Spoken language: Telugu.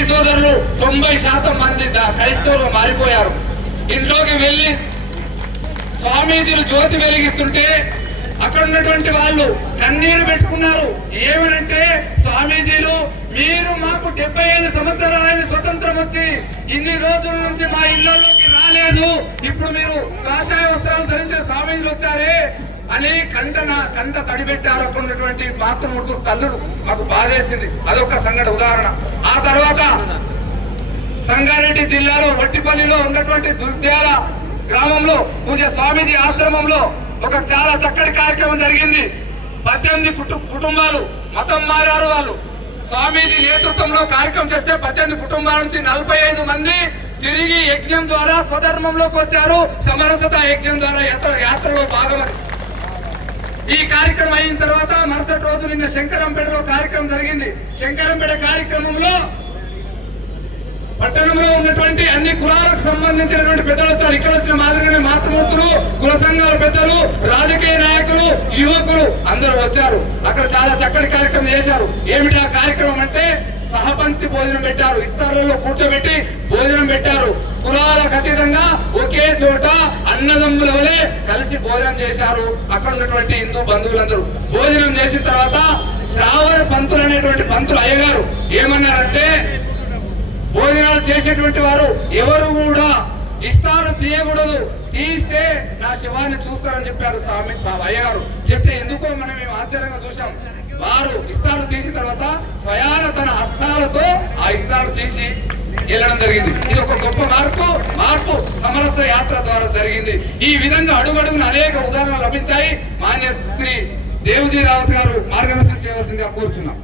సోదరులు 90% మంది క్రైస్తవులు మారిపోయారు. ఇంట్లోకి వెళ్ళి స్వామీజీలు జ్యోతి వెలిగిస్తుంటే అక్కడ ఉన్నటువంటి వాళ్ళు కన్నీరు పెట్టుకున్నారు. ఏమనంటే, స్వామీజీలు మీరు మాకు 75 సంవత్సరాలైన స్వతంత్రం వచ్చి ఇన్ని రోజుల నుంచి మా ఇళ్లలోకి రాలేదు, ఇప్పుడు మీరు కాషాయ వస్త్రాలు ధరించిన స్వామీజీలు వచ్చారే అని కంట తడిపెట్టారు. అక్కడ ఉన్నటువంటి మాతృమూర్తులు తల్లులు మాకు బాధేసింది. అదొక సంఘటన ఉదాహరణ. ఆ తర్వాత సంగారెడ్డి జిల్లాలో వట్టిపల్లిలో ఉన్నటువంటి దుర్ద్యాల గ్రామంలో పూజ స్వామీజీ ఆశ్రమంలో ఒక చాలా చక్కటి కార్యక్రమం జరిగింది. 18 కుటుంబాలు మతం మారారు. వాళ్ళు స్వామీజీ నేతృత్వంలో కార్యక్రమం చేస్తే 18 కుటుంబాల నుంచి 45 మంది తిరిగి యజ్ఞం ద్వారా స్వధర్మంలోకి వచ్చారు. సమరసత యజ్ఞం ద్వారా యాత్రలో భాగమని. ఈ కార్యక్రమం అయిన తర్వాత మరుసటి రోజు నిన్న శంకరంపేటలో కార్యక్రమం జరిగింది. శంకరంపేట కార్యక్రమంలో పట్టణంలో ఉన్నటువంటి అన్ని కులాలకు సంబంధించినటువంటి పెద్దలు వచ్చారు. ఇక్కడ వచ్చిన మాదిరిగానే మాతృమూర్తులు, కుల సంఘాల పెద్దలు, రాజకీయ నాయకులు, యువకులు అందరూ వచ్చారు. అక్కడ చాలా చక్కటి కార్యక్రమం చేశారు. ఏమిటి ఆ కార్యక్రమం అంటే, సహపంక్తి భోజనం పెట్టారు. ఇస్తారులలో కూర్చోబెట్టి భోజనం పెట్టారు. కులాలకు అతీతంగా ఒకే చోట అన్నదమ్ముల వలె కలిసి భోజనం చేశారు. అక్కడ ఉన్నటువంటి హిందూ బంధువులందరూ భోజనం చేసిన తర్వాత శ్రావణ పంతులు అనేటువంటి పంతులు అయ్యగారు ఏమన్నారంటే, భోజనాలు చేసేటువంటి వారు ఎవరు కూడా ఇస్తాను తీయకూడదు, తీస్తే నా శివాన్ని చూస్తారని చెప్పారు స్వామి అయ్యగారు. చెప్తే ఎందుకో మనం మేము ఆశ్చర్యంగా చూసాం. వారు ఇస్తాను తీసిన తర్వాత స్వయాన తన హస్తాలతో ఆ ఇస్తాను తీసి వెళ్ళడం జరిగింది. ఇది ఒక గొప్ప మార్పు సమరస యాత్ర ద్వారా జరిగింది. ఈ విధంగా అడుగడుగున అనేక ఉదాహరణలు లభించాయి. మాన్య శ్రీ దేవజీ రావత్ గారు మార్గదర్శనం చేయవలసిందిగా కోరుచున్నాం.